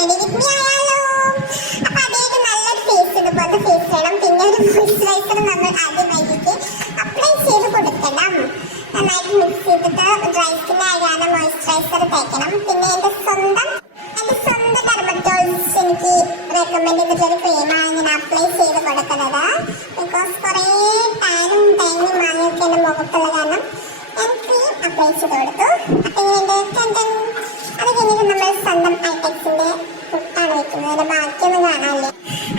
Ready with me ആയാലോ? അപ്പൊ അതേക്ക് നല്ലൊരു ഫേസ് ഇതുപോലെ ഫേസ് ചെയ്യണം. പിന്നെ ഒരു മോയ്സ്ചറൈസർ നമ്മൾ ആദ്യമായിട്ട് അപ്ലൈ ചെയ്ത് കൊടുക്കണം. നന്നായിട്ട് മിക്സ് ചെയ്തിട്ട് ഡ്രൈ സ്കിൻ ആകാതെ മോയ്സ്ചറൈസർ തേക്കണം. പിന്നെ എൻ്റെ സ്വന്തം ഡെർമറ്റോളജിസ്റ്റ് എനിക്ക് റെക്കമെൻഡ് ചെയ്തിട്ടൊരു ക്രീമാണ് ഞാൻ അപ്ലൈ ചെയ്ത് കൊടുക്കുന്നത്. ബിക്കോസ് കുറേ ടാനും തേങ്ങയും മാങ്ങയൊക്കെ എൻ്റെ മുഖത്തുള്ള കാരണം ഞാൻ ക്രീം അപ്ലൈ ചെയ്ത് കൊടുത്തു. അപ്പം ഇങ്ങനെയുണ്ട്. അത് കഴിഞ്ഞിട്ട് നമ്മൾ സ്വന്തം ഐടെക്സിൻ്റെ പുട്ടാണ് വെക്കുന്നത്. അതിൻ്റെ ബാക്കിയൊന്നും കാണാനില്ല.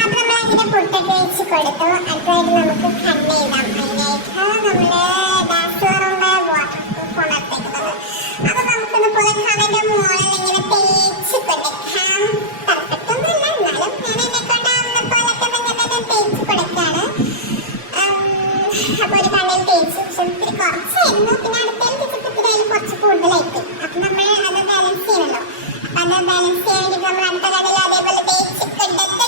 അപ്പം നമ്മൾ അതിൻ്റെ പുട്ടൊക്കെ വെച്ച് കൊടുത്തു. അടുത്തായിട്ട് നമുക്ക് കണ്ണ് എഴുതാം. അതിനായിട്ട് നമ്മൾ ഡാസ്ലറുണ്ട് വാട്ടർ പ്രൂഫാണ് എടുത്തേക്കുന്നത്. അപ്പം നമുക്കിത് പോലെ കണ്ണിൻ്റെ മുകളിൽ ഇങ്ങനെ തേച്ച് കൊടുക്കാം. പെർഫെക്റ്റ് ഒന്നുമില്ല, എന്നാലും ഞാൻ എന്നെ കൊണ്ടാവുന്ന പോലൊക്കെ ഇങ്ങനെ തേച്ച് കൊടുക്കുകയാണ്. അപ്പോൾ ഒരു കണ്ണിൽ തേച്ച് ഇത്തിരി കുറച്ചായിരുന്നു. പിന്നെ അടുത്തതിൽ തേച്ചപ്പോൾ അതിൽ കുറച്ച് കൂടുതലായിട്ട്. അപ്പം നമ്മൾ അത് ബാലൻസ് ചെയ്യണല്ലോ. അപ്പം അത് ബാലൻസ് ചെയ്യാൻ വേണ്ടി നമ്മൾ അടുത്ത കണ്ണിൽ അതേപോലെ തേച്ച് കൊടുക്കും.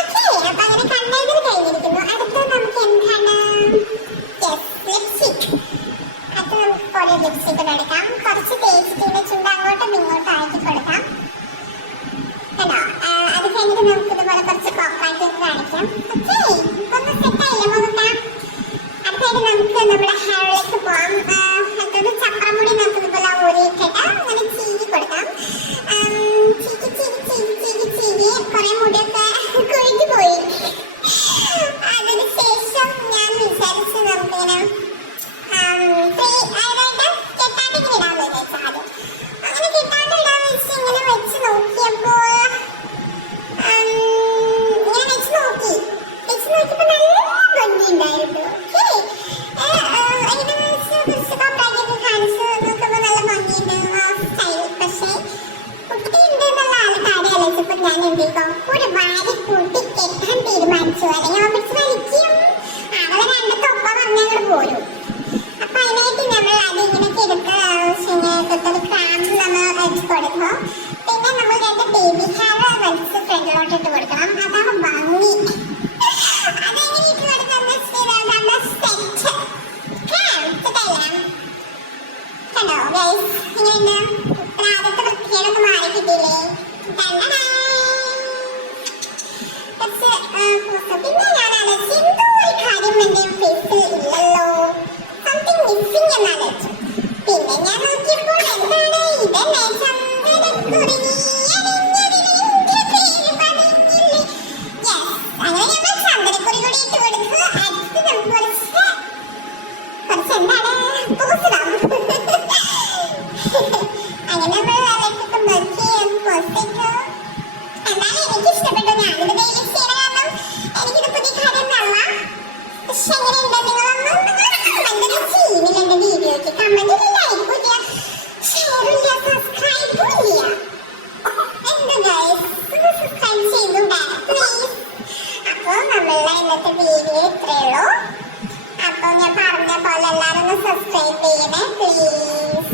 ഓക്കെ, അപ്പം അങ്ങനെ കണ്ണെഴുതൽ കഴിഞ്ഞിരിക്കുന്നു. അടുത്തത് നമുക്ക് എന്താണ്? ലിപ്സ്റ്റിക്. അത് നമുക്ക് കുറേ ലിപ്സ്റ്റിക് എടുക്കാം. കുറച്ച് തേച്ചിട്ട് ചുണ്ട് അങ്ങോട്ടും ഇങ്ങോട്ടും ആക്കി കൊടുക്കാം കേട്ടോ. അത് കഴിഞ്ഞിട്ട് നമുക്ക് ഇതുപോലെ കുറച്ച് കോക്കായിട്ട് കാണിക്കാം. ഓക്കെ, ഒന്ന് സെറ്റായില്ലേ നോക്കാം. അടുത്തായിട്ട് നമുക്ക് നമ്മുടെ ഹെയറിലേക്ക് പോകാം. അടുത്തത് ചക്രമുടി നമുക്ക് ഇതുപോലെ ഊരിയിട്ടിട്ട് അങ്ങനെ ചീകി കൊടുക്കാം. ചീകി കുറേ മുടിയൊക്കെ കൊഴിഞ്ഞു പോയി. അതിന് ശേഷം ഞാൻ വിചാരിച്ച് നമുക്കിങ്ങനെ കെട്ടാണ്ടിങ്ങനെ ഇടാന്ന് വിചാരിച്ചു ആദ്യം. അങ്ങനെ കെട്ടാണ്ട് ഇടാന്ന് വെച്ച് ഇങ്ങനെ വെച്ച് നോക്കിയപ്പോൾ ഞാൻ വെച്ച് നോക്കിയപ്പോൾ നല്ല ഭംഗിയുണ്ടായിരുന്നു. അതിനെ വെച്ച് കുറച്ച് കോപ്രായിട്ടൊക്കെ കാണിച്ച് നോക്കുമ്പോൾ നല്ല ഭംഗിയുണ്ട് ആ സ്റ്റൈൽ. പക്ഷേ കുട്ടി ഉണ്ട് എന്നുള്ള കാര്യം ആലോചിച്ചപ്പോൾ ഞാൻ എന്ത് ചെയ്യും, ഒരു വാരി കൂട്ടി കെട്ടാൻ തീരുമാനിച്ചു. അല്ലെങ്കിൽ അവൻ പിടിച്ച് വലിക്കും. അവളെ രണ്ടത്തൊപ്പം പറഞ്ഞങ്ങോട്ട് പോരും. അപ്പൊ അതിനായിട്ട് നമ്മൾ അതിങ്ങനെ എടുത്ത് ക്രാമ്പ് നമ്മൾ വെച്ച് കൊടുക്കും. പിന്നെ നമ്മൾ രണ്ട് ബേബി ഹെയർ വെച്ച് ഫ്രണ്ടിലോട്ട് ഇട്ട് കൊടുക്കണം. അതാണ് ഭംഗി. അതെങ്ങനെ ഇട്ട് കൊടുക്കുന്ന സെറ്റ് കണ്ടോ ഗൈസ്? ഇങ്ങനെയുണ്ട്. ആദ്യത്തെ വൃത്തികേടൊന്ന് മാറി കിട്ടിയില്ലേ? പിന്നെ ഞാൻ ആലോചിച്ചു എന്തോ ഒരു കാര്യം എൻ്റെ ഫേസിൽ ഇല്ലല്ലോ, സംതിങ് മിസ്സിങ് എന്നാലോചിച്ചു. പിന്നെ ഞാൻ നോക്കിയപ്പോൾ എന്താണ് ഇതല്ലേ ചന്ദനക്കുറി. അങ്ങനെ നമ്മൾ ചന്ദനക്കുറി കൂടി ഇട്ട് കൊടുത്ത് അടുത്ത് നമുക്ക് കുറച്ച് എന്താണ് പൂസിടാം. അങ്ങനെ നമ്മൾ വെള്ളത്തിട്ട് നോക്കി പോസ്റ്റേക്ക് എന്തായാലും എനിക്ക് ഇഷ്ടപ്പെട്ടു. ഞാനിത് ഡെയിലി ചെയ്യണ കാരണം എനിക്കിത് പുതിയ കാര്യമൊന്നുമല്ല. പക്ഷെ എങ്ങനെയുണ്ട് നിങ്ങളൊന്നും ചെയ്യുന്നില്ല എൻ്റെ വീഡിയോയ്ക്ക്. കമന്റിൽ ലൈക്കും ഇല്ല, ഷെയറും ഇല്ല, സബ്സ്ക്രൈബും ഇല്ല. എന്താ ഗൈസ്, ഒന്ന് സബ്സ്ക്രൈബ് ചെയ്തൂടെ പ്ലീസ്? അപ്പോൾ നമ്മളുടെ ഇന്നത്തെ വീഡിയോ ഇത്രയേ ഉള്ളൂ. അപ്പോൾ ഞാൻ പറഞ്ഞ പോലെ എല്ലാവരും ഒന്ന് സബ്സ്ക്രൈബ് ചെയ്യണേ പ്ലീസ്.